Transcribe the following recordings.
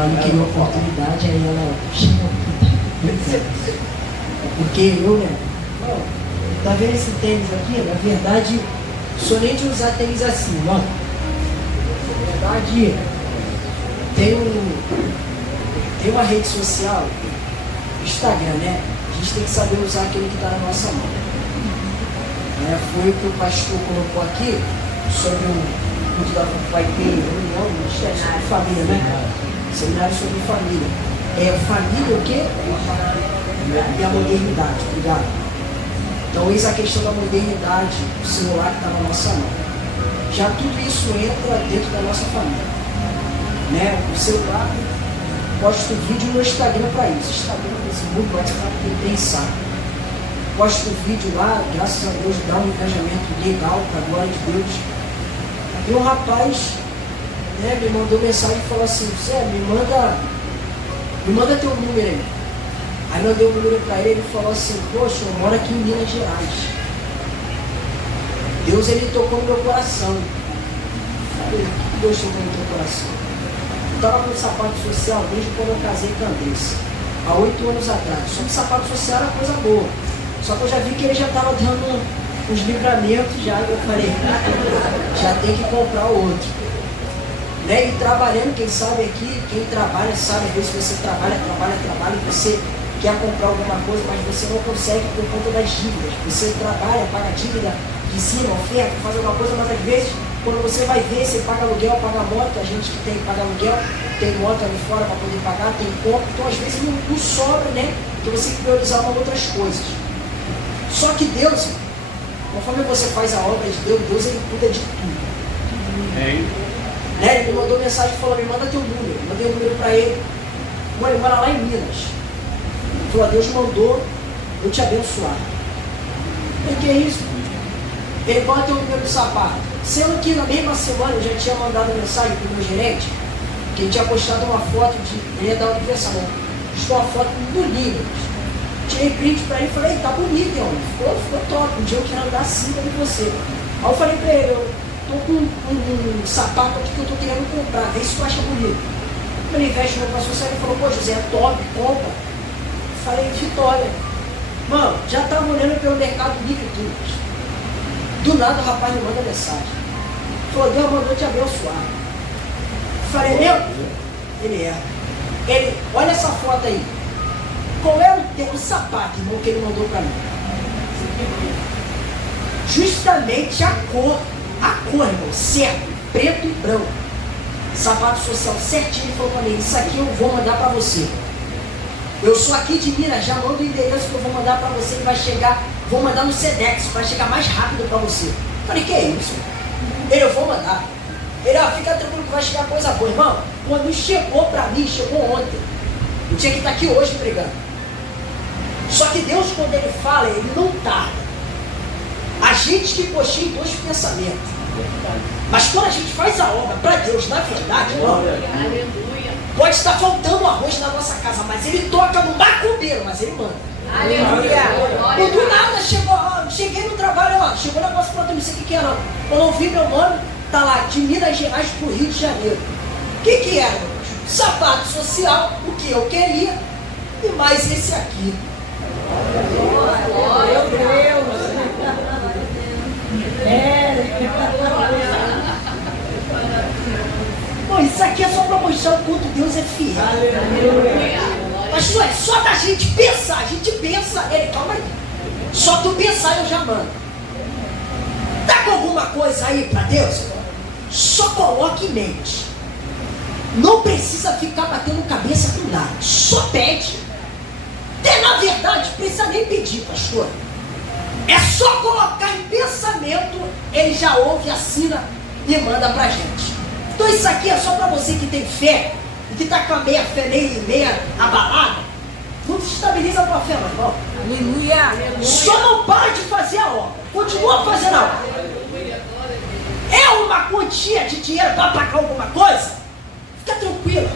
ela não queria oportunidade, aí ela chegou. Porque eu, né? Tá vendo esse tênis aqui? Na verdade, sou nem de usar tênis assim, ó. Na verdade, tem uma rede social, Instagram, né? A gente tem que saber usar aquilo que está na nossa mão. Foi o que o pastor colocou aqui sobre o culto da vai ter reunião, sobre família, né? Seminário sobre família. Família o quê? E a modernidade, obrigado. Então, eis a questão da modernidade, o celular que está na nossa mão. Já tudo isso entra dentro da nossa família. Né? O celular, posto vídeo no Instagram para isso. Instagram, Facebook, WhatsApp, tem que pensar. Posto vídeo lá, graças a Deus, dá um engajamento legal, para a glória de Deus. E um rapaz, né, me mandou mensagem e falou assim: Zé, me manda teu número aí. Aí mandei o número para ele e falou assim: poxa, eu moro aqui em Minas Gerais. Deus, ele tocou no meu coração. Falei, o que Deus tocou no teu coração? Eu estava com sapato social desde quando eu casei com a Andressa, há 8 anos atrás. Só que sapato social era coisa boa. Só que eu já vi que ele já estava dando uns livramentos já. Eu falei, já tem que comprar o outro. Né? E trabalhando, quem sabe aqui, quem trabalha sabe, às vezes você trabalha, e você quer comprar alguma coisa, mas você não consegue por conta das dívidas. Você trabalha, paga dívida, ensina, oferta, faz alguma coisa, mas às vezes, quando você vai ver, você paga aluguel, paga moto, a gente que tem que pagar aluguel, tem moto ali fora para poder pagar, tem compra, então às vezes não sobra, né? Então você tem que priorizar para outras coisas. Só que Deus, conforme você faz a obra de Deus, Deus ele cuida de tudo. Né? Ele me mandou mensagem e falou: me manda teu número. Eu mandei o número para ele. Ele mora lá em Minas. Ele falou: Deus mandou eu te abençoar. Eu falei: que é isso? Ele bota o número do sapato. Sendo que na mesma semana eu já tinha mandado mensagem para o meu gerente, que ele tinha postado uma foto de ele da Universal. Postou uma foto bonita. Tirei print para ele e falei: tá bonito, hein? Ficou top. Um dia eu quero andar assim como você. Aí eu falei para ele: eu tô com um sapato aqui que eu tô querendo comprar, vê se tu acha bonito. Ele investe no meu pastor, ele falou: pô, José, é top, compra. Eu falei: Vitória. Mano, já tava olhando pelo mercado livre e tudo. Do nada o rapaz me manda mensagem. Falou: Deus mandou te abençoar. Eu falei: meu? Ele, olha essa foto aí. Qual é o sapato, irmão, que ele mandou para mim? Justamente a cor, irmão, certo, preto e branco. Sapato social certinho. Ele falou para mim: isso aqui eu vou mandar para você. Eu sou aqui de Minas, já mando o endereço que eu vou mandar para você. Ele vai chegar, vou mandar no Sedex, vai chegar mais rápido para você. Eu falei: que é isso? Ele: eu vou mandar. Ele: fica tranquilo que vai chegar coisa boa. Irmão, quando chegou para mim, chegou ontem. Eu tinha que estar aqui hoje pregando. Só que Deus, quando ele fala, ele não tarda. A gente que possui dois pensamentos. Mas quando a gente faz a obra para Deus, na verdade, irmão, pode estar faltando arroz na nossa casa, mas ele toca no macumbeiro, mas ele manda. Aleluia. E do nada cheguei no trabalho, chegou um negócio para não sei o que era. Quando eu vi meu nome, tá lá, de Minas Gerais para o Rio de Janeiro. O que era? Sapato social, o que eu queria, e mais esse aqui. Meu Deus! Bom, isso aqui é só para mostrar o quanto Deus é fiel. Mas só da gente pensar, a gente pensa, ele, calma aí. Só tu pensar eu já mando. Tá com alguma coisa aí para Deus? Só coloque em mente. Não precisa ficar batendo cabeça com nada. Só pede. Até na verdade, precisa nem pedir, pastor. É só colocar em pensamento, ele já ouve, assina e manda pra gente. Então isso aqui é só para você que tem fé e que está com a meia fé meia abalada. Não desestabiliza a tua fé, meu irmão. Aleluia. Só não para de fazer a obra. Continua fazendo a obra. É uma quantia de dinheiro para pagar alguma coisa? Fica tranquilo.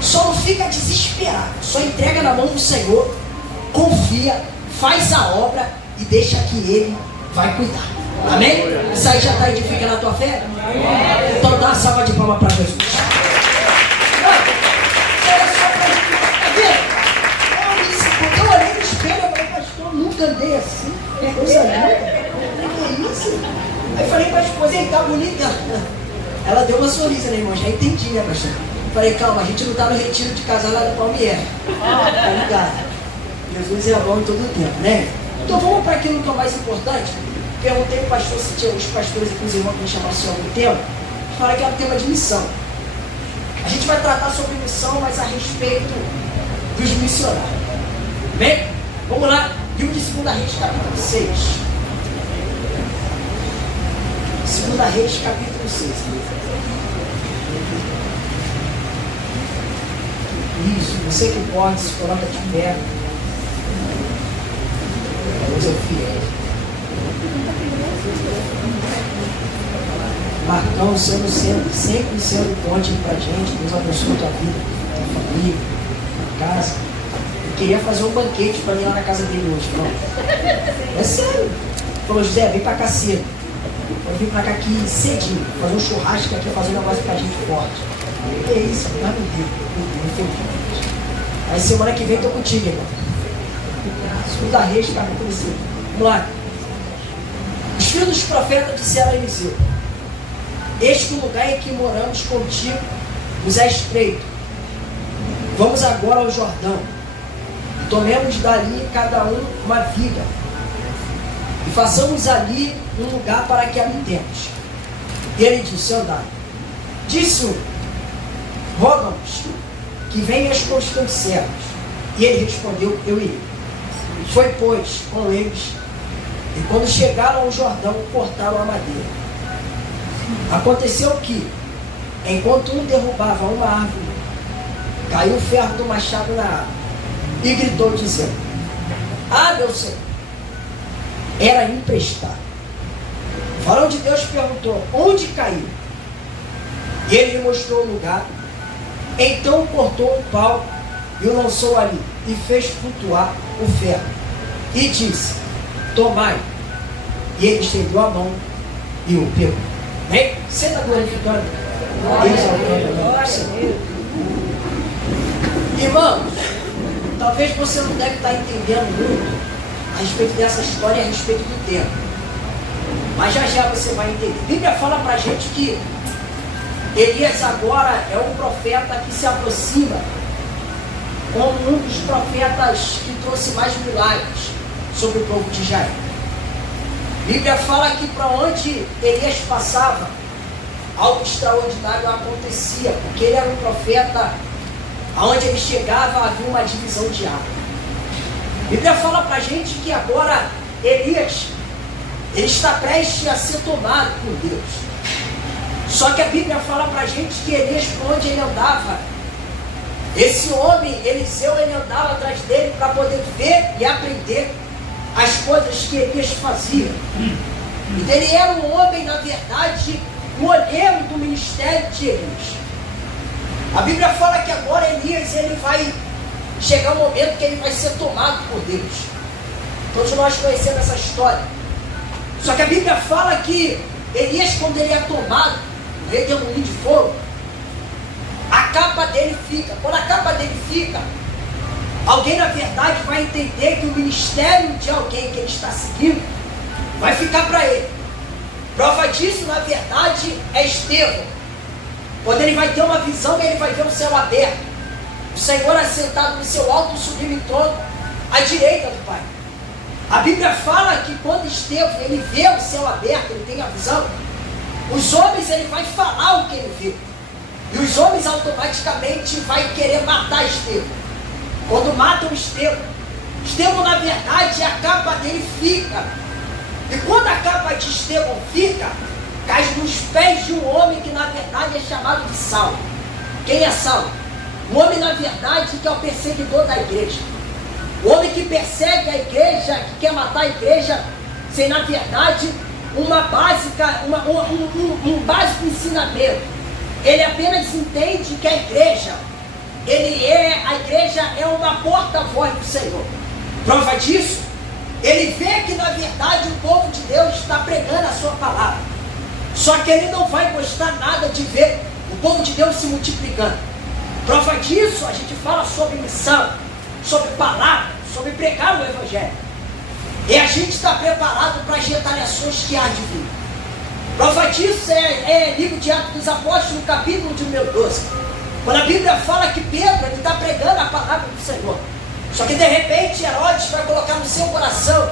Só não fica desesperado. Só entrega na mão do Senhor. Confia, faz a obra e deixa que Ele vai cuidar. Amém? Isso aí já está edificando a tua fé? Então dá uma salva de palmas para Jesus. nunca andei assim. Coisa linda. Que isso? Aí falei pra esposa, ele tá bonita. Ela deu uma sorriso, né, irmão? Já entendi, né, pastor? Falei, calma, a gente não tá no retiro de casal lá da Palmieri. Tá ligado? Jesus é bom em todo o tempo, né? Então vamos para aquilo que é o mais importante. Perguntei ao pastor se tinha os pastores e os irmãos que me chamassem algum tema. Falaram que é um tema de missão. A gente vai tratar sobre missão, mas a respeito dos missionários. Bem, vamos lá. Livro de 2 Reis, capítulo 6. 2 Reis, capítulo 6. Isso, você que pode, se coloca de pé. Deus é fiel. Marcão sempre sendo ponte pra gente. Deus abençoe a tua vida, tua família, tua casa. Eu queria fazer um banquete para mim lá na casa dele hoje, não. É sério. Falou, José, vem pra cá cedo. Eu vim pra cá aqui cedinho, fazer um churrasco aqui, fazer um negócio pra gente forte. É isso, mas não deu. Aí semana que vem tô contigo, irmão. 2 Reis, capítulo 5. Vamos lá. Os filhos dos profetas disseram a Eliseu: eis que o lugar em que moramos contigo nos é estreito. Vamos agora ao Jordão. Tomemos dali cada um uma viga e façamos ali um lugar para que habitemos. E ele disse: andai. Disse um: roga-nos que venhas com os teus servos. E ele respondeu: eu irei. Foi, pois, com eles, e quando chegaram ao Jordão, cortaram a madeira. Aconteceu que, enquanto um derrubava uma árvore, caiu o ferro do machado na árvore, e gritou dizendo: ah, meu Senhor, era emprestado. O varão de Deus perguntou: onde caiu? E ele lhe mostrou o lugar. Então cortou um pau e o lançou ali, e fez flutuar o ferro. E disse: tomai. E ele estendeu a mão e o pegou. Vem, senta glorificando. Irmãos, talvez você não deve estar entendendo muito a respeito dessa história, a respeito do tempo. Mas já já você vai entender. A Bíblia fala pra gente que Elias agora é um profeta que se aproxima como um dos profetas que trouxe mais milagres sobre o povo de Israel. A Bíblia fala que para onde Elias passava, algo extraordinário acontecia, porque ele era um profeta, aonde ele chegava havia uma divisão de água. A Bíblia fala para a gente que agora Elias, ele está prestes a ser tomado por Deus. Só que a Bíblia fala para a gente que Elias, por onde ele andava, esse homem, Eliseu, ele andava atrás dele para poder ver e aprender as coisas que Elias fazia. Então ele era um homem, na verdade, um olheiro do ministério de Elias. A Bíblia fala que agora Elias, ele vai chegar um momento que ele vai ser tomado por Deus. Todos nós conhecemos essa história. Só que a Bíblia fala que Elias, quando ele é tomado, o rei de um de fogo, a capa dele fica. Quando a capa dele fica, alguém na verdade vai entender que o ministério de alguém que ele está seguindo vai ficar para ele. Prova disso, na verdade, é Estevão. Quando ele vai ter uma visão, ele vai ver o céu aberto, o Senhor assentado no seu alto sublime trono, à direita do Pai. A Bíblia fala que quando Estevão ele vê o céu aberto, ele tem a visão, os homens, ele vai falar o que ele vê. E os homens automaticamente vai querer matar Estevão. Quando matam Estevão, na verdade, a capa dele fica. E quando a capa de Estevão fica, cai nos pés de um homem que na verdade é chamado de Saulo. Quem é Saulo? O homem, na verdade, que é o perseguidor da igreja. O homem que persegue a igreja, que quer matar a igreja, sem na verdade um básico ensinamento. Ele apenas entende que a igreja é uma porta-voz do Senhor. Prova disso, ele vê que na verdade o povo de Deus está pregando a sua palavra. Só que ele não vai gostar nada de ver o povo de Deus se multiplicando. Prova disso, a gente fala sobre missão, sobre palavra, sobre pregar o Evangelho. E a gente está preparado para as retaliações que há de vir. Prova disso é livro de Atos dos Apóstolos, capítulo de número 12. Quando a Bíblia fala que Pedro está pregando a palavra do Senhor. Só que de repente Herodes vai colocar no seu coração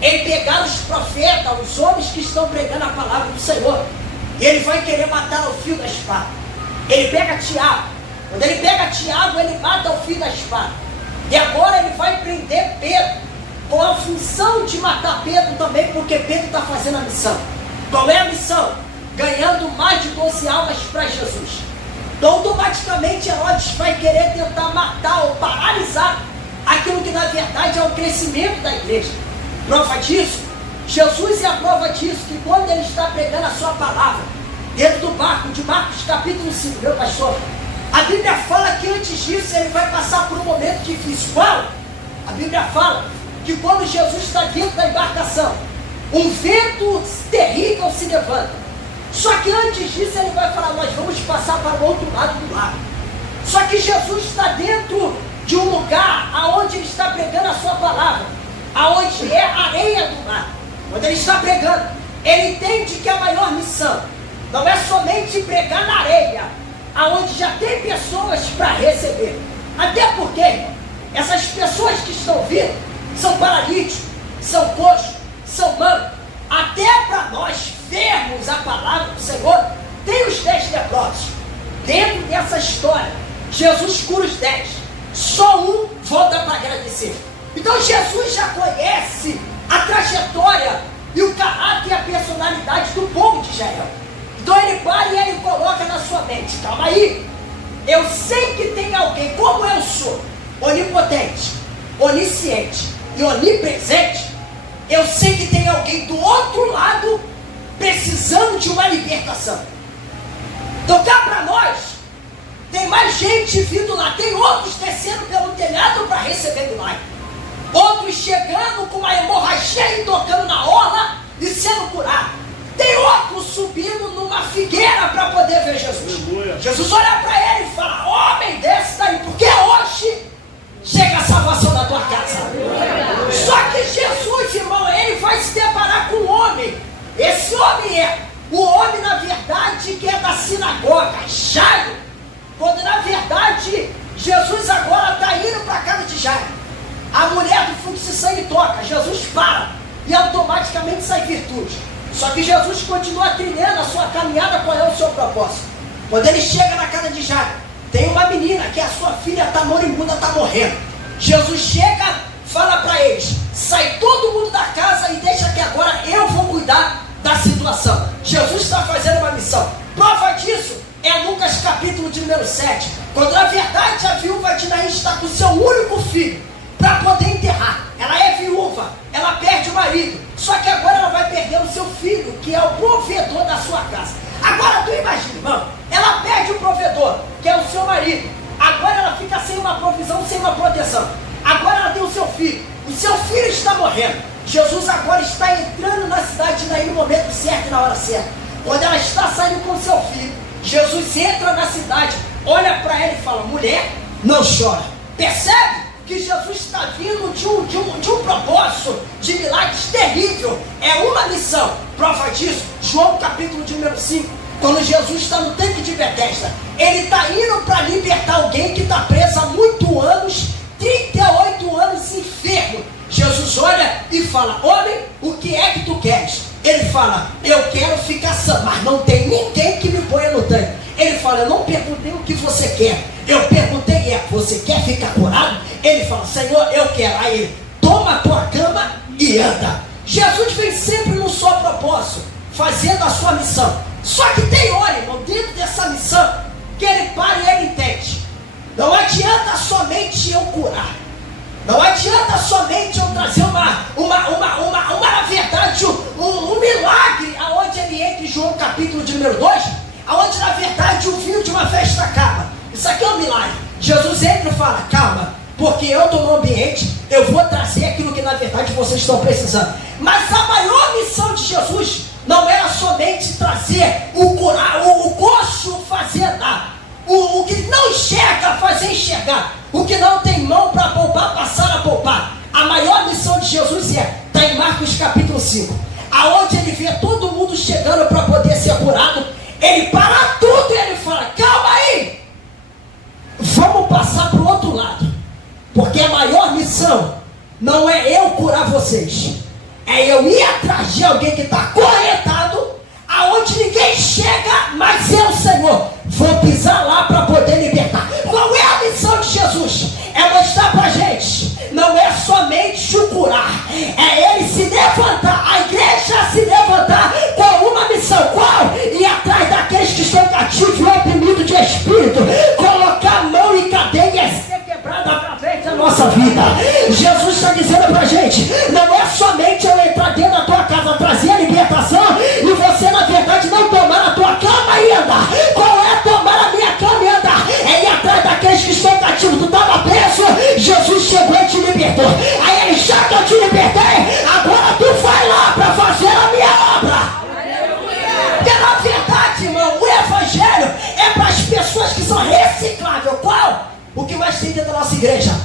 ele pegar os profetas, os homens que estão pregando a palavra do Senhor. E ele vai querer matar ao fio da espada. Ele pega Tiago. Quando ele pega Tiago, ele mata ao fio da espada. E agora ele vai prender Pedro, com a função de matar Pedro também, porque Pedro está fazendo a missão. Qual é a missão? Ganhando mais de 12 almas para Jesus. Então automaticamente Herodes vai querer tentar matar ou paralisar aquilo que na verdade é o crescimento da igreja. Prova disso, Jesus é a prova disso, que quando ele está pregando a sua palavra, dentro do barco de Marcos capítulo 5, meu pastor, a Bíblia fala que antes disso ele vai passar por um momento difícil. Qual? A Bíblia fala que quando Jesus está dentro da embarcação, um vento terrível se levanta. Só que antes disso ele vai falar, nós vamos passar para o outro lado do lago. Só que Jesus está dentro de um lugar aonde ele está pregando a sua palavra, aonde é a areia do mar. Quando ele está pregando, ele entende que a maior missão não é somente pregar na areia, aonde já tem pessoas para receber. Até porque, irmão, essas pessoas que estão vindo são paralíticos, são coxos, são mancos. Até para nós vermos a palavra do Senhor, tem os 10 leprosos. Dentro dessa história, Jesus cura os 10. Só um volta para agradecer. Então Jesus já conhece a trajetória e o caráter e a personalidade do povo de Israel. Então ele para e ele coloca na sua mente, calma aí, eu sei que tem alguém, como eu sou, onipotente, onisciente e onipresente, eu sei que tem alguém do outro lado precisando de uma libertação. Então cá para nós, tem mais gente vindo lá, tem outros descendo pelo telhado para receber milagre, outros chegando com uma hemorragia e tocando na orla e sendo curado. Tem outro subindo numa figueira para poder ver Jesus. Jesus olha para ele e fala, homem, desce daí, porque hoje chega a salvação da tua casa. Só que Jesus, irmão, ele vai se deparar com um homem. Esse homem é o homem, na verdade, que é da sinagoga, Jairo. Quando na verdade Jesus agora está indo para a casa de Jairo. A mulher do fluxo de sangue toca, Jesus para e automaticamente sai virtude. Só que Jesus continua trilhando a sua caminhada, qual é o seu propósito. Quando ele chega na casa de Jairo, tem uma menina que a sua filha está moribunda, está morrendo. Jesus chega, fala para eles, sai todo mundo da casa e deixa que agora eu vou cuidar da situação. Jesus está fazendo uma missão. Prova disso é Lucas capítulo de número 7, quando na verdade a viúva de Naim está com o seu único filho para poder enterrar. Ela é viúva, ela perde o marido, só que agora ela vai perder o seu filho, que é o provedor da sua casa. Agora tu imagina, irmão, ela perde o provedor, que é o seu marido. Agora ela fica sem uma provisão, sem uma proteção. Agora ela tem o seu filho está morrendo. Jesus agora está entrando na cidade de Naim no momento certo e na hora certa. Quando ela está saindo com o seu filho, Jesus entra na cidade, olha para ela e fala, mulher, não chora. Percebe que Jesus está vindo de um propósito de milagres terrível. É uma missão. Prova disso, João capítulo de número 5, quando Jesus está no tanque de Betesda, ele está indo para libertar alguém que está preso há muitos anos, 38 anos enfermo. Jesus olha e fala, homem, o que é que tu queres? Ele fala, eu quero ficar sã, mas não tem ninguém que me ponha no tanque. Ele fala, eu não perguntei o que você quer, eu perguntei, você quer ficar curado? Ele fala, Senhor, eu quero. Aí ele, toma a tua cama e anda. Jesus vem sempre no seu propósito, fazendo a sua missão. Só que tem hora, irmão, dentro dessa missão, que ele para e ele entende. Não adianta somente eu curar. Não adianta somente eu trazer na verdade, um milagre, aonde ele entra em João capítulo de número 2, aonde na verdade o vinho de uma festa acaba. Isso aqui é um milagre. Jesus entra e fala, calma, porque eu estou no ambiente, eu vou trazer aquilo que na verdade vocês estão precisando. Mas a maior missão de Jesus não era somente trazer o curar, o coxo fazer andar, o que não enxerga fazer enxergar, o que não tem mão para poupar, passar a poupar. A maior missão de Jesus está em Marcos capítulo 5, aonde ele vê todo mundo chegando para poder ser curado. Ele para tudo e ele fala: calma aí, vamos passar para o outro lado, porque a maior missão não é eu curar vocês, é eu ir atrás de alguém que está correntado, aonde ninguém chega, mas eu, Senhor, vou pisar lá para poder libertar. Qual é a missão de Jesus? É mostrar para a gente, não é somente o curar, é ele se levantar, a igreja se levantar com uma missão. Qual? Ir atrás daqueles que estão cativos e oprimidos de espírito, colocar a mão em cadeia e ser quebrado através da nossa vida. Jesus está dizendo para a gente, não é somente eu entrar dentro da tua casa, trazer a libertação e você na verdade não tomar a tua cama e andar. Qual é tomar a minha cama e andar? É ir atrás daqueles que estão cativos. Tu estava preso, Jesus chegou e te libertou. Aí ele: já que eu te libertei, agora tu vai lá para fazer a minha obra. Porque na verdade, irmão, o evangelho é para as pessoas que são recicláveis. Qual? O que mais tem dentro da nossa igreja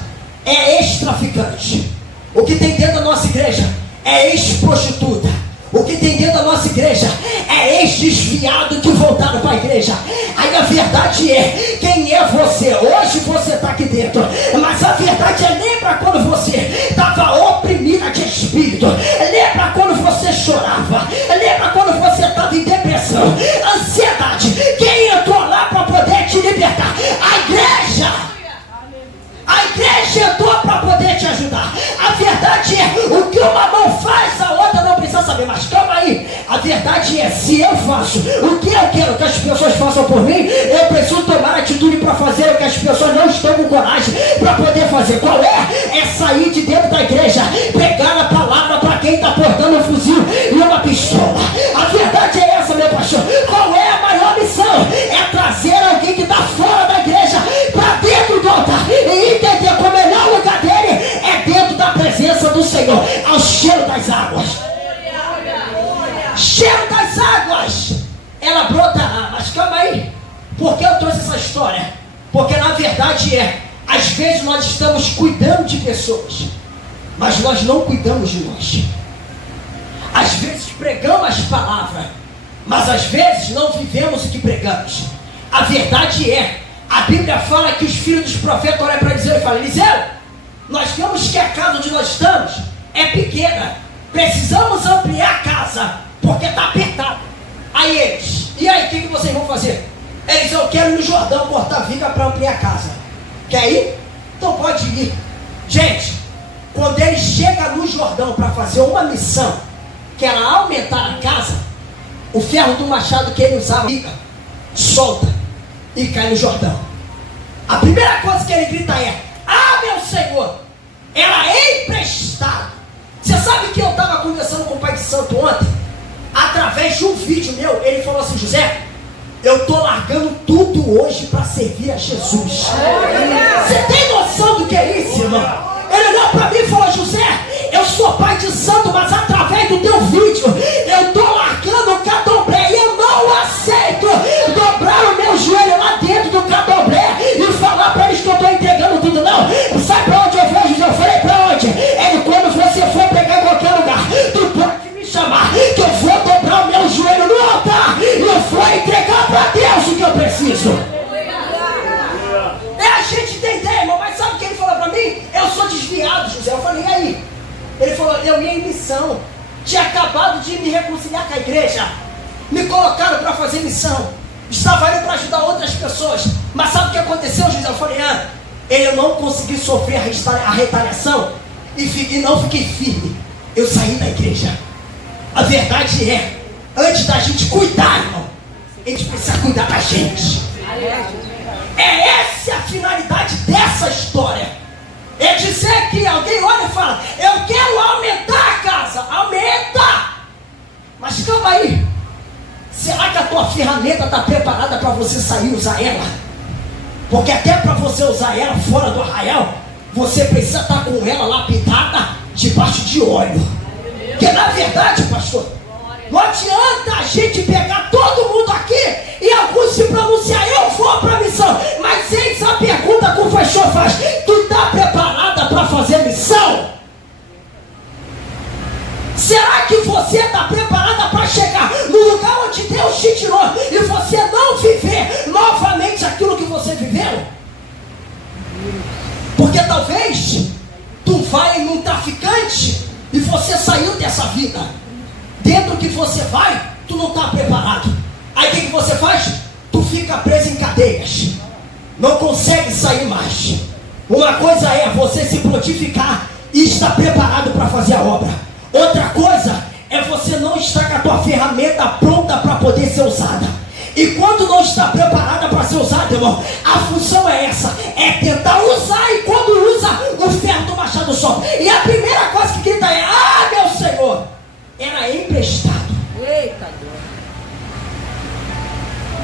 é ex-traficante. O que tem dentro da nossa igreja é ex-prostituta. O que tem dentro da nossa igreja é ex-desviado que voltaram para a igreja. Aí a verdade é, quem é você? Hoje você está aqui dentro, mas a verdade é, lembra quando você estava oprimida de espírito? Lembra quando você chorava? Lembra quando você estava em depressão, ansiedade? Quem entrou lá para poder te libertar? A igreja! A igreja entrou para poder te ajudar. A verdade é, o que uma mão faz, a outra não precisa saber. Mas calma aí, a verdade é, se eu faço o que eu quero que as pessoas façam por mim, eu preciso tomar atitude para fazer o que as pessoas não estão com coragem para poder fazer. Qual é? É sair de dentro da igreja, pregar a palavra para quem está portando um fuzil e uma pistola. A verdade é essa, meu pastor. Qual é a maior missão? É trazer alguém que está fora da igreja para dentro do altar e entender que o melhor lugar dele é dentro da presença do Senhor, ao cheiro das águas. Cheiro das águas, ela brotará. Mas calma aí, por que eu trouxe essa história? Porque na verdade às vezes nós estamos cuidando de pessoas, mas nós não cuidamos de nós. Às vezes pregamos as palavras, mas às vezes não vivemos o que pregamos. A verdade é, a Bíblia fala que os filhos dos profetas olham para Eliseu e falam: Eliseu, nós vemos que a casa onde nós estamos é pequena, precisamos ampliar a casa, porque está apertado. Aí eles: e aí, o que vocês vão fazer? Eliseu: eu quero ir no Jordão cortar viga para ampliar a casa. Quer ir? Então pode ir. Gente, quando ele chega no Jordão para fazer uma missão, que era aumentar a casa, o ferro do machado que ele usava fica, solta e cai no Jordão. A primeira coisa que ele grita é: ah, meu Senhor, era emprestado. Você sabe que eu estava conversando com o Pai de Santo ontem, através de um vídeo meu. Ele falou assim: José, eu estou largando tudo hoje para servir a Jesus. Você tem noção do que é isso, irmão? Ele olhou para mim e falou: José, eu sou pai de santo, mas através do teu vídeo eu estou largando o candomblé e eu não aceito dobrar o meu joelho lá dentro do candomblé e falar para eles que eu estou entregando tudo. Não, sabe para onde eu vou, José? Eu falei: para onde? Ele: quando você for pegar em qualquer lugar, tu pode me chamar, que eu vou dobrar o meu joelho no altar e eu vou entregar para Deus o que eu preciso. A gente tem ideia, irmão, mas sabe o que ele falou para mim? Eu sou desviado, José. Eu falei: e aí? Ele falou: eu ia em missão, tinha acabado de me reconciliar com a igreja, me colocaram para fazer missão, estava indo para ajudar outras pessoas, mas sabe o que aconteceu, José? Eu falei: eu não consegui sofrer a retaliação e não fiquei firme, eu saí da igreja. A verdade é, antes da gente cuidar, irmão, a gente precisa cuidar da gente. É essa a finalidade dessa história. É dizer que alguém olha e fala: eu quero aumentar a casa. Aumenta! Mas calma aí, será que a tua ferramenta está preparada para você sair e usar ela? Porque até para você usar ela fora do arraial, você precisa estar com ela lapidada debaixo de óleo. Porque na verdade, pastor, não adianta a gente pegar todo mundo aqui e alguns se pronunciar: eu vou para a missão. Mas eis a pergunta que o pastor faz: tu está preparada para fazer missão? Será que você está preparada para chegar no lugar onde Deus te tirou e você não viver novamente aquilo que você viveu? Porque talvez tu vai num traficante e você saiu dessa vida. Dentro que você vai, tu não está preparado. Aí o que você faz? Tu fica preso em cadeias, não consegue sair mais. Uma coisa é você se prontificar e estar preparado para fazer a obra. Outra coisa é você não estar com a tua ferramenta pronta para poder ser usada. E quando não está preparada para ser usada, irmão, a função é essa, é tentar usar, e quando usa, o ferro do machado sobe. E a primeira coisa que grita é: ah, meu Senhor, era emprestado. Eita Deus.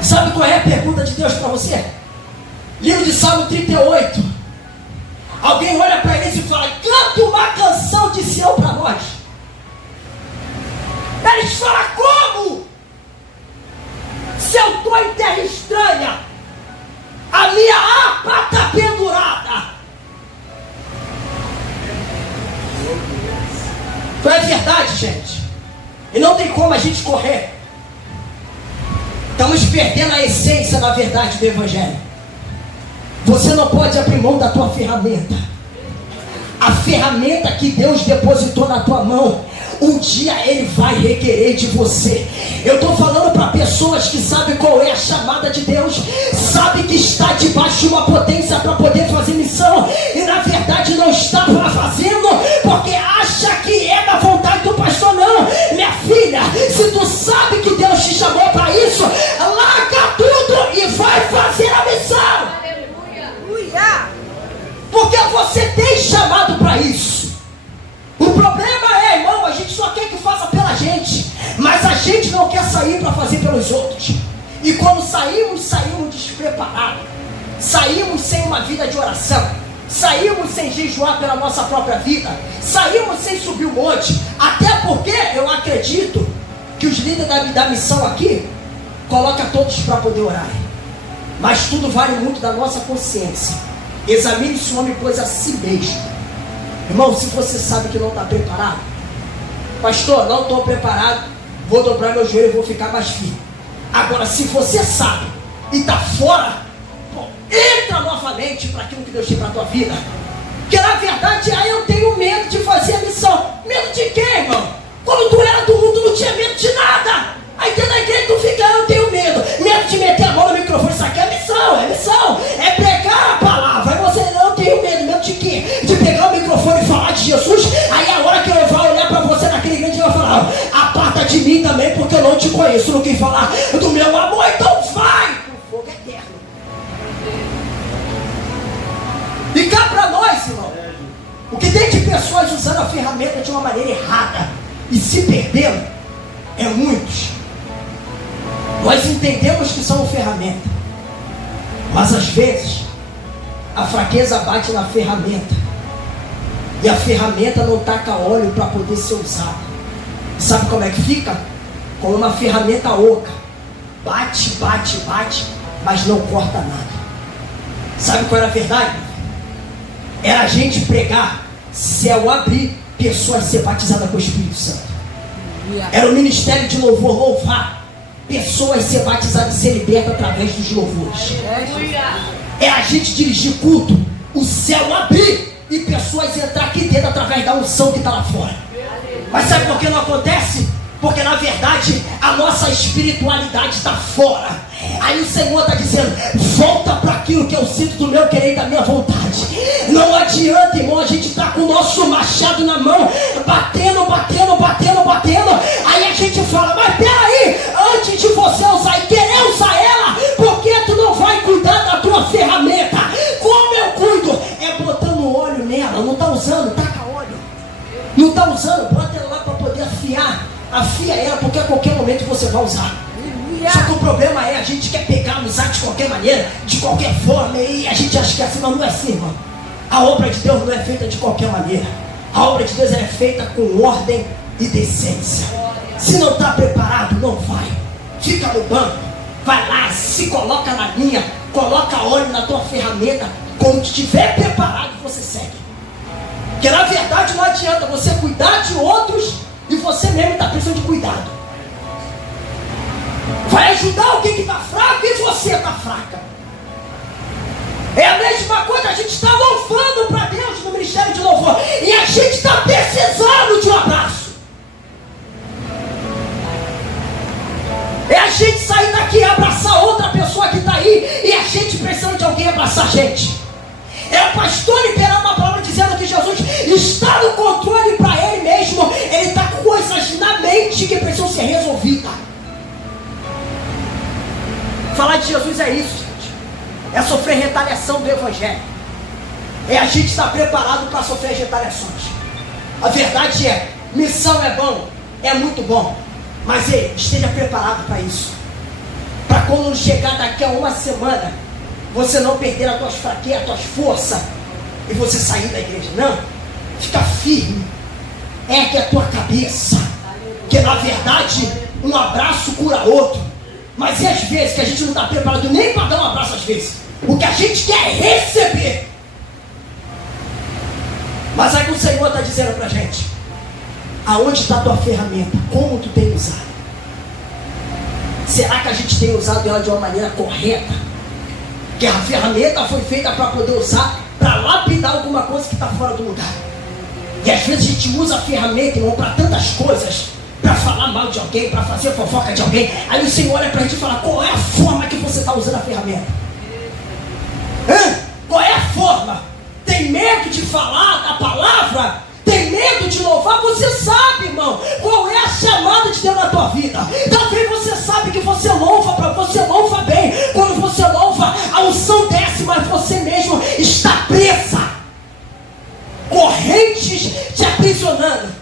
Sabe qual é a pergunta de Deus para você? Livro de Salmo 38. Alguém olha para eles e fala: canta uma canção de Sião para nós. Eles falam: como? Se eu estou em terra estranha, a minha harpa está pendurada. Então é verdade, gente. E não tem como a gente correr. Estamos perdendo a essência, na verdade, do Evangelho. Você não pode abrir mão da tua ferramenta. A ferramenta que Deus depositou na tua mão, um dia Ele vai requerer de você. Eu estou falando para pessoas que sabem qual é a chamada de Deus, sabem que está debaixo de uma potência para poder fazer missão, e na verdade não está fazendo porque acha que é da vontade do pastor. Não, minha filha, se tu sabe que Deus te chamou para isso, larga tudo e vai fazer a missão. Porque você tem chamado para isso. O problema é, irmão, a gente só quer que faça pela gente, mas a gente não quer sair para fazer pelos outros. E quando saímos despreparados, saímos sem uma vida de oração, saímos sem jejuar pela nossa própria vida, saímos sem subir o monte. Até porque eu acredito que os líderes da missão aqui colocam todos para poder orar, mas tudo vale muito da nossa consciência. Examine-se o homem, pois a si mesmo. Irmão, se você sabe que não está preparado, pastor, não estou preparado, vou dobrar meu joelho e vou ficar mais firme. Agora, se você sabe e está fora, pô, entra novamente para aquilo que Deus tem para a tua vida. Porque na verdade, aí eu tenho medo de fazer a missão. Medo de quê, irmão? Quando tu era do mundo, não tinha medo de nada. Aí dentro da igreja tu fica: eu tenho medo. Medo de meter a mão no microfone. Isso aqui é missão, é pregar a palavra. Aí você: não, eu tenho medo. Medo de quê? De pegar o microfone e falar de Jesus. Aí a hora que eu vou olhar para você naquele igreja, eu vou falar: aparta de mim também, porque eu não te conheço. Não quis falar do meu amor, então vai pro fogo eterno. E cá para nós, irmão, o que tem de pessoas usando a ferramenta de uma maneira errada e se perdendo é muitos. Nós entendemos que são ferramenta, mas às vezes a fraqueza bate na ferramenta e a ferramenta não taca óleo para poder ser usada. Sabe como é que fica? Com uma ferramenta oca. Bate, mas não corta nada. Sabe qual era a verdade? Era a gente pregar, céu abrir, pessoas ser batizadas com o Espírito Santo. Era o ministério de louvor, louvar, pessoas ser batizadas e ser libertas através dos louvores. É a gente dirigir culto, o céu abrir e pessoas entrar aqui dentro através da unção que está lá fora. Mas sabe por que não acontece? Porque na verdade a nossa espiritualidade está fora. Aí o Senhor está dizendo: volta para aquilo que eu sinto do meu querer e da minha vontade. Não adianta, irmão, a gente está com o nosso machado na mão, batendo. Aí a gente fala: mas peraí, antes de você usar e querer usar ela, por que tu não vai cuidar da tua ferramenta? Como eu cuido? É botando óleo nela. Não está usando, taca óleo. Não está usando, bota ela lá para poder afiar. Afia ela, porque a qualquer momento você vai usar. Só que o problema é, a gente quer pegar, usar de qualquer maneira, de qualquer forma, e a gente acha que é assim. Mas não é assim, irmão. A obra de Deus não é feita de qualquer maneira. A obra de Deus é feita com ordem e decência. Se não está preparado, não vai. Fica no banco, vai lá, se coloca na linha, coloca óleo na tua ferramenta. Quando estiver preparado, você segue. Porque na verdade não adianta você cuidar de outros E você mesmo está precisando de cuidado. Vai ajudar alguém que está fraco e você está fraca. É a mesma coisa, a gente está louvando para Deus no ministério de louvor. E a gente está precisando de um abraço. É a gente sair daqui e abraçar outra pessoa que está aí. E a gente precisando de alguém abraçar a gente. É o pastor liberar uma palavra dizendo que Jesus está no controle para ele mesmo. Ele está com coisas na mente que precisam ser resolvidas. Falar de Jesus é isso, gente. É sofrer retaliação do Evangelho. É a gente estar preparado para sofrer retaliações. A verdade é, missão é bom, é muito bom. Mas esteja preparado para isso. Para quando chegar daqui a uma semana, você não perder as tuas fraquezas, as tuas forças, e você sair da igreja. Não, fica firme. Ergue a tua cabeça. Que na verdade, um abraço cura outro. Mas e às vezes que a gente não está preparado nem para dar um abraço às vezes. O que a gente quer é receber. Mas aí o Senhor está dizendo para a gente: aonde está a tua ferramenta? Como tu tem usado? Será que a gente tem usado ela de uma maneira correta? Que a ferramenta foi feita para poder usar, para lapidar alguma coisa que está fora do lugar. E às vezes a gente usa a ferramenta, irmão, para tantas coisas, para falar mal de alguém, para fazer fofoca de alguém. Aí o Senhor olha para a gente e fala: qual é a forma que você está usando a ferramenta? Qual é a forma? Tem medo de falar da palavra? Tem medo de louvar? Você sabe, irmão, qual é a chamada de Deus na tua vida. Talvez você sabe que você louva, para você louva bem. Quando você louva, a unção desce, mas você mesmo está presa. Correntes te aprisionando.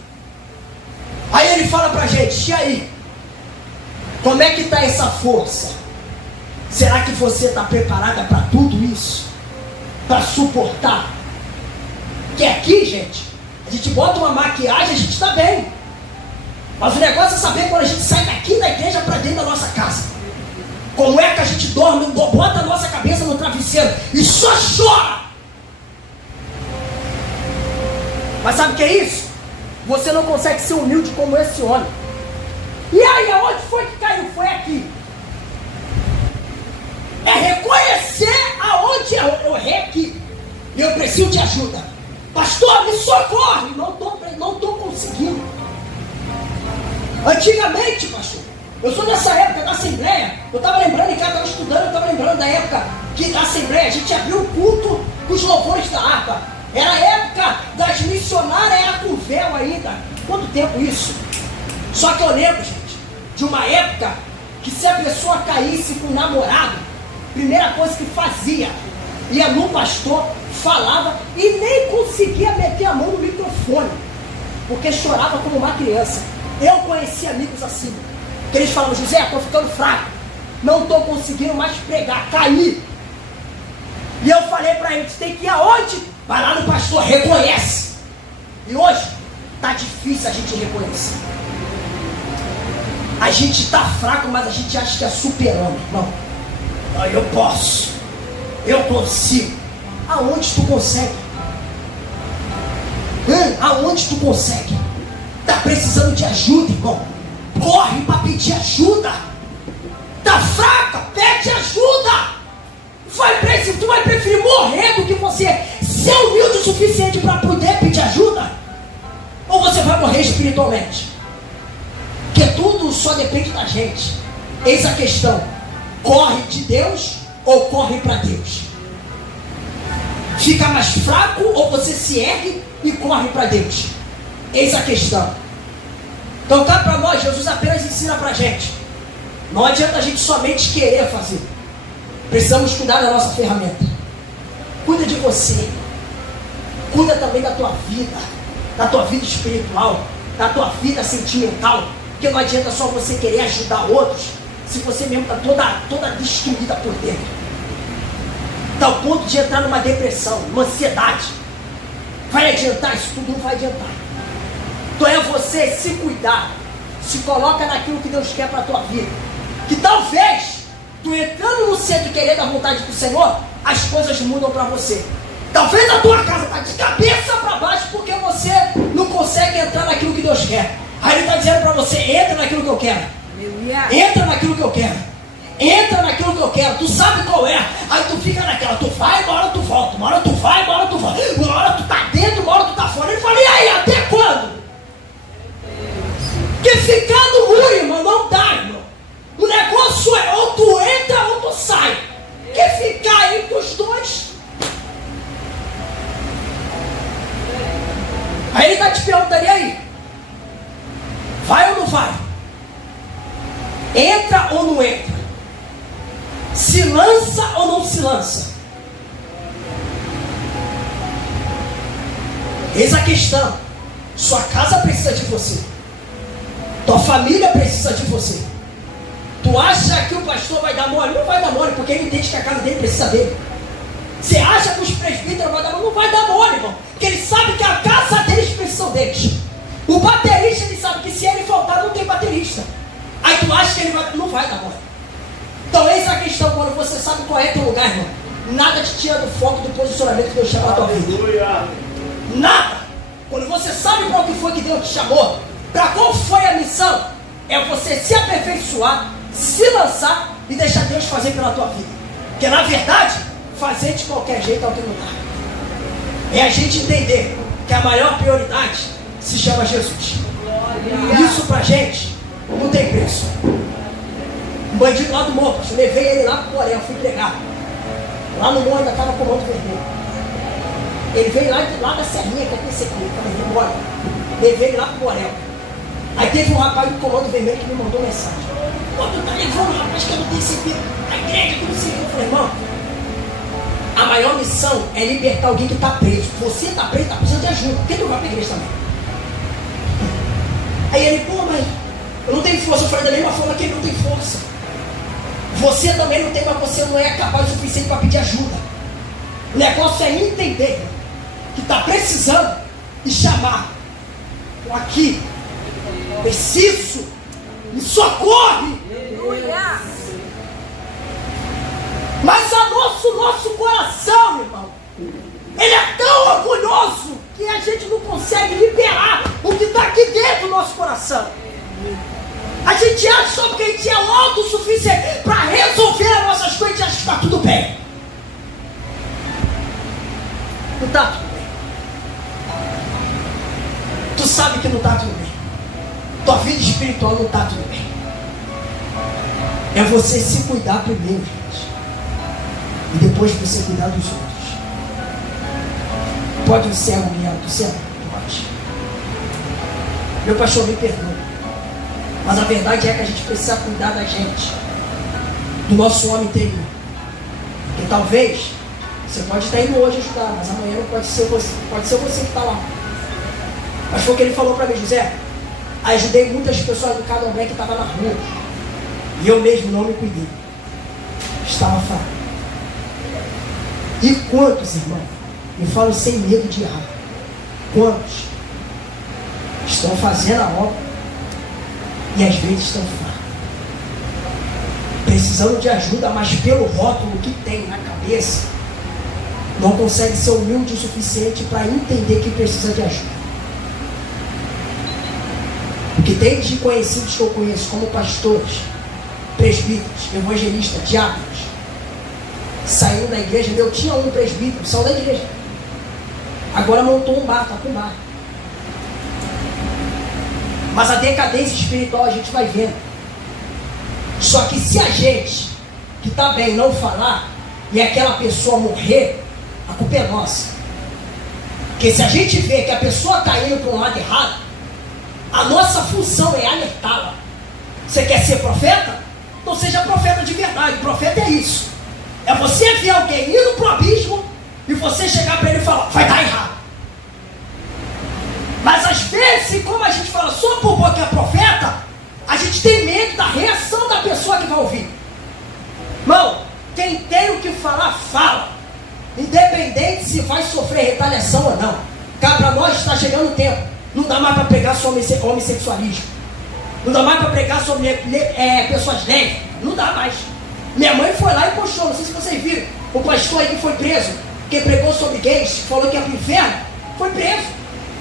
Aí ele fala pra gente: e aí? Como é que está essa força? Será que você está preparada para tudo isso? Para suportar? Que aqui, gente, a gente bota uma maquiagem, a gente está bem. Mas o negócio é saber quando a gente sai daqui da igreja para dentro da nossa casa. Como é que a gente dorme, bota a nossa cabeça no travesseiro e só chora. Mas sabe o que é isso? Você não consegue ser humilde como esse homem. E aí, aonde foi que caiu? Foi aqui. É reconhecer aonde eu errei aqui. E eu preciso de ajuda. Pastor, me socorre. Não estou conseguindo. Antigamente, pastor, eu sou dessa época da Assembleia. Eu estava lembrando, em casa, estava estudando, eu estava lembrando da época que da Assembleia a gente abriu o culto com os louvores da harpa. Era a época das missionárias, era com véu ainda. Quanto tempo isso? Só que eu lembro, gente, de uma época que se a pessoa caísse com um namorado, primeira coisa que fazia, ia no pastor, falava e nem conseguia meter a mão no microfone, porque chorava como uma criança. Eu conheci amigos assim, que eles falavam: José, estou ficando fraco, não estou conseguindo mais pregar, caí. E eu falei para eles: tem que ir aonde? Vai lá no pastor, reconhece. E hoje está difícil a gente reconhecer. A gente está fraco, mas a gente acha que é super-homem. Não, eu posso, eu consigo. Aonde tu consegue? Aonde tu consegue? Está precisando de ajuda, irmão? Corre para pedir ajuda. Está fraca? Pede ajuda. Tu vai preferir morrer do que você ser humilde o suficiente para poder pedir ajuda? Ou você vai morrer espiritualmente? Porque tudo só depende da gente. Eis a questão: corre de Deus ou corre para Deus? Fica mais fraco ou você se ergue e corre para Deus? Eis a questão. Então cá para nós, Jesus apenas ensina para a gente. Não adianta a gente somente querer fazer. Precisamos cuidar da nossa ferramenta. Cuida de você. Cuida também da tua vida espiritual, da tua vida sentimental. Porque não adianta só você querer ajudar outros, se você mesmo está toda destruída por dentro. Está ao ponto de entrar numa depressão, numa ansiedade. Vai adiantar? Isso tudo não vai adiantar. Então é você se cuidar. Se coloca naquilo que Deus quer para a tua vida. Que talvez tu entrando no centro e querendo a vontade do Senhor, as coisas mudam para você. Talvez a tua casa está de cabeça para baixo porque você não consegue entrar naquilo que Deus quer. Aí ele está dizendo para você, entra naquilo que eu quero. Entra naquilo que eu quero. Entra naquilo que eu quero. Tu sabe qual é. Aí tu fica naquela, tu vai, uma hora tu volta. Uma hora tu vai, uma hora tu volta. Uma hora tu tá dentro, uma hora tu tá fora. Ele fala, e aí, até quando? Que ficar no muro, irmão, não dá, irmão. O negócio é ou tu entra ou tu sai. Que ficar entre os dois. Aí ele está te perguntando, e aí? Vai ou não vai? Entra ou não entra? Se lança ou não se lança? Eis a questão. Sua casa precisa de você. Tua família precisa de você. Tu acha que o pastor vai dar mole? Não vai dar mole, porque ele entende que a casa dele precisa dele. Você acha que os presbíteros vão dar mole? Não vai dar mole, irmão. Porque ele sabe que a casa deles precisa deles. O baterista, ele sabe que se ele faltar, não tem baterista. Aí tu acha que ele vai... Não vai dar mole. Então eis a questão, quando você sabe qual é teu lugar, irmão. Nada te tira do foco do posicionamento que Deus chama na tua vida. Nada. Quando você sabe para o que foi que Deus te chamou, para qual foi a missão, é você se aperfeiçoar, se lançar e deixar Deus fazer pela tua vida. Porque na verdade, fazer de qualquer jeito é o que não dá. É a gente entender que a maior prioridade se chama Jesus. Isso pra gente não tem preço. Um bandido lá do morro, eu levei ele lá pro Borel, fui pregar. Lá no morro ainda estava comando vermelho. Ele veio lá da Serrinha, que eu pensei com ele, falei, embora. Levei ele lá pro Borel. Aí teve um rapaz do comando vermelho que me mandou mensagem. Pô, tu tá levando um rapaz que eu não tenho servido na igreja, que não sei o que. Eu falei, irmão, a maior missão é libertar alguém que está preso. Você está preso, está precisando de ajuda. Por que tu vai para a igreja também? Aí ele, pô, mas eu não tenho força. Eu falei, da mesma forma que ele não tem força. Você também não tem, mas você não é capaz o suficiente para pedir ajuda. O negócio é entender que está precisando e chamar. Tô aqui. Preciso. Me socorre. Mas nosso coração, irmão, ele é tão orgulhoso que a gente não consegue liberar o que está aqui dentro do nosso coração. A gente acha só porque a gente é autossuficiente para resolver as nossas coisas, a gente acha que está tudo bem. Não está tudo bem. Tu sabe que não está tudo bem. Tua vida espiritual não está tudo bem. É você se cuidar primeiro, gente. E depois você cuidar dos outros. Pode o céu me autocéu? Pode. Meu pastor, me perdoa. Mas a verdade é que a gente precisa cuidar da gente, do nosso homem interior. Porque talvez você pode estar indo hoje ajudar, mas amanhã não pode ser você. Pode ser você que está lá. Mas foi o que ele falou para mim, José. Ajudei muitas pessoas do Candomblé que estavam na rua. E eu mesmo não me cuidei. Estava fraco. E quantos, irmão, eu falo sem medo de errar, quantos estão fazendo a obra e às vezes estão fracos, precisando de ajuda, mas pelo rótulo que tem na cabeça, não consegue ser humilde o suficiente para entender que precisa de ajuda. Porque tem de conhecidos que eu conheço como pastores, presbíteros, evangelistas, diáconos, saiu da igreja. Eu tinha um presbítero, saiu da igreja, agora montou um bar, está com bar. Mas a decadência espiritual a gente vai vendo. Só que se a gente que está bem não falar e aquela pessoa morrer, a culpa é nossa. Porque se a gente vê que a pessoa está indo para um lado errado, a nossa função é alertá-la. Você quer ser profeta? Então seja profeta de verdade. Profeta é isso. É você ver alguém indo para o abismo e você chegar para ele e falar, vai dar errado. Mas às vezes, como a gente fala só por boca que é profeta, a gente tem medo da reação da pessoa que vai ouvir. Irmão, quem tem o que falar, fala. Independente se vai sofrer retaliação ou não. Cá para nós está chegando o tempo. Não dá mais para pregar sobre homossexualismo. Não dá mais para pregar sobre pessoas lésbicas. Não dá mais. Minha mãe foi lá e postou, não sei se vocês viram, o pastor aí que foi preso, que pregou sobre gays, falou que ia para o inferno, foi preso.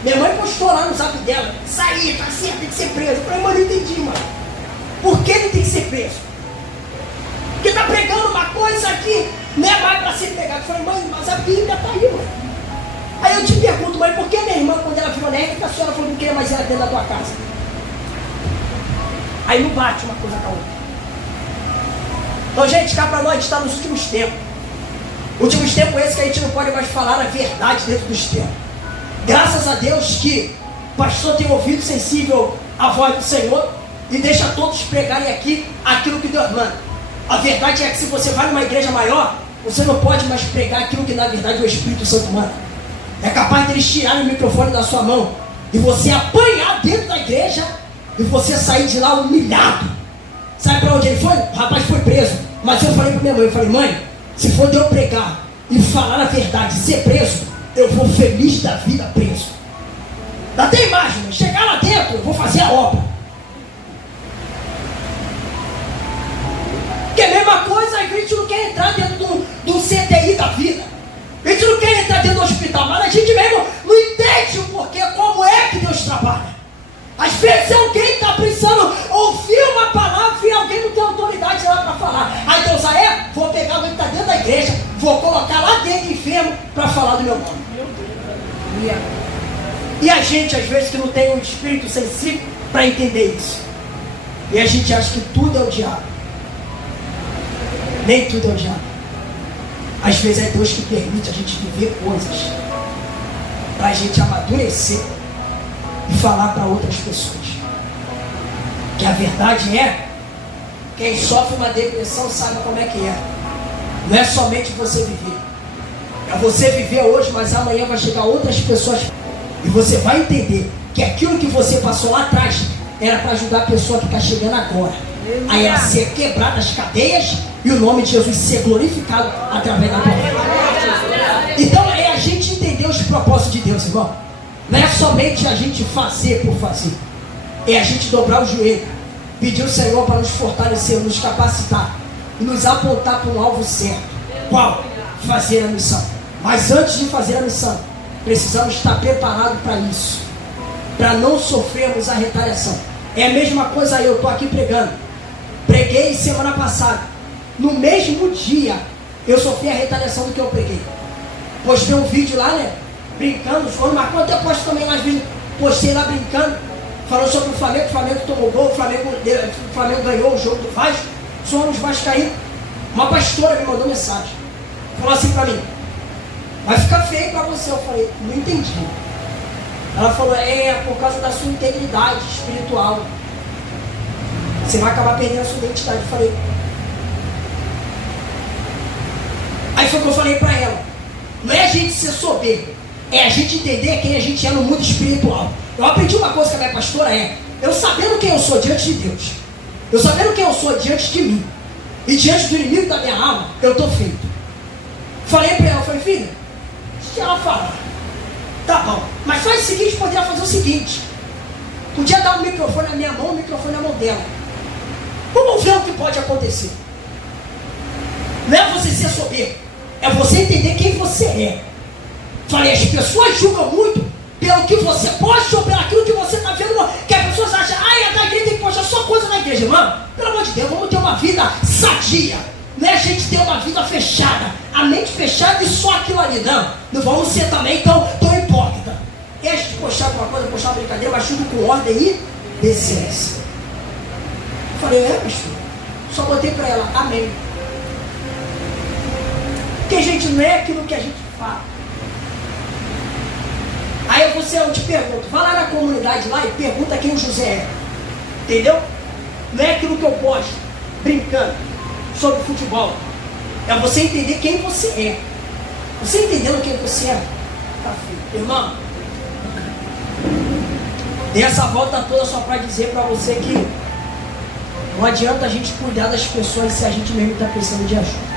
Minha mãe postou lá no zap dela, sair, tá certo, tem que ser preso. Eu falei, mãe, não entendi, mano. Por que ele tem que ser preso? Porque tá pregando uma coisa que não é mais para ser pregado. Eu falei, mãe, mas a Bíblia tá aí, mano. Aí eu te pergunto, mãe, por que minha irmã, quando ela virou neta, a senhora falou que não queria mais ir dentro da tua casa? Aí não bate uma coisa com a outra. Então, gente, cá para nós, a gente está nos últimos tempos. Últimos tempos esses que a gente não pode mais falar a verdade dentro dos tempos. Graças a Deus que o pastor tem ouvido sensível à voz do Senhor e deixa todos pregarem aqui aquilo que Deus manda. A verdade é que se você vai numa igreja maior, você não pode mais pregar aquilo que na verdade o Espírito Santo manda. É capaz deles tirarem o microfone da sua mão e você apanhar dentro da igreja e você sair de lá humilhado. Sabe para onde ele foi? O rapaz foi preso. Mas eu falei para minha mãe, eu falei, mãe, se for de eu pregar e falar a verdade e ser preso, eu vou feliz da vida preso. Dá até imagem, né? Chegar lá dentro, eu vou fazer a obra. Porque é a mesma coisa, a gente não quer entrar dentro do CTI da vida. A gente não quer entrar dentro do hospital, mas a gente mesmo não entende o porquê, como é que Deus trabalha. Às vezes alguém está precisando ouvir uma palavra e alguém não tem autoridade lá para falar. Aí Deus, vou pegar alguém que está dentro da igreja, vou colocar lá dentro enfermo para falar do meu nome. E a gente, às vezes, que não tem um espírito sensível para entender isso. E a gente acha que tudo é o diabo. Nem tudo é o diabo. Às vezes é Deus que permite a gente viver coisas para a gente amadurecer e falar para outras pessoas. Que a verdade é, quem sofre uma depressão sabe como é que é. Não é somente você viver. É você viver hoje, mas amanhã vai chegar outras pessoas e você vai entender que aquilo que você passou lá atrás era para ajudar a pessoa que está chegando agora. Aí ela ser quebrada as cadeias e o nome de Jesus ser glorificado através da tua vida. Então é a gente entender os propósitos de Deus, irmão. Não é somente a gente fazer por fazer. É a gente dobrar o joelho, pedir ao Senhor para nos fortalecer, nos capacitar e nos apontar para um alvo certo. Qual? Fazer a missão. Mas antes de fazer a missão, precisamos estar preparados para isso, para não sofrermos a retaliação. É a mesma coisa aí, eu estou aqui pregando. Preguei semana passada. No mesmo dia, eu sofri a retaliação do que eu preguei. Postei um vídeo lá, né? Brincando, quando marcou, até posto também mais vídeos. Postei lá brincando, falando sobre o Flamengo tomou gol, o Flamengo ganhou o jogo do Vasco, somos vascaínos. Uma pastora me mandou mensagem, falou assim pra mim, vai ficar feio pra você. Eu falei, não entendi. Ela falou, por causa da sua integridade espiritual, você vai acabar perdendo a sua identidade. Eu falei, aí foi o que eu falei pra ela, não é a gente ser soberbo, é a gente entender quem a gente é no mundo espiritual. Eu aprendi uma coisa com a minha pastora, eu sabendo quem eu sou diante de Deus, eu sabendo quem eu sou diante de mim, e diante do inimigo da minha alma, eu estou feito. Falei para ela, falei, filha, se ela falar, tá bom, mas faz o seguinte, poderia fazer o seguinte, podia dar um microfone na minha mão, um microfone na mão dela. Vamos ver o que pode acontecer. Não é você ser soberbo, é você entender quem você é. Falei, as pessoas julgam muito pelo que você posta ou pelo aquilo que você está vendo, que as pessoas acham, é da igreja, tem que postar só coisa na igreja. Irmão, pelo amor de Deus, vamos ter uma vida sadia. Não é a gente ter uma vida fechada, a mente fechada e só aquilo ali, não. Não vamos ser também tão hipócrita. E a gente postar alguma coisa, postar uma brincadeira, mas tudo com ordem e decência. Falei, pastor, só botei para ela, amém. Porque a gente não é aquilo que a gente fala. Aí eu te pergunto, vai lá na comunidade lá e pergunta quem o José é. Entendeu? Não é aquilo que eu posto, brincando, sobre futebol. É você entender quem você é. Você entendendo quem você é, tá feio. Irmão, dei essa volta toda só para dizer para você que não adianta a gente cuidar das pessoas se a gente mesmo está precisando de ajuda.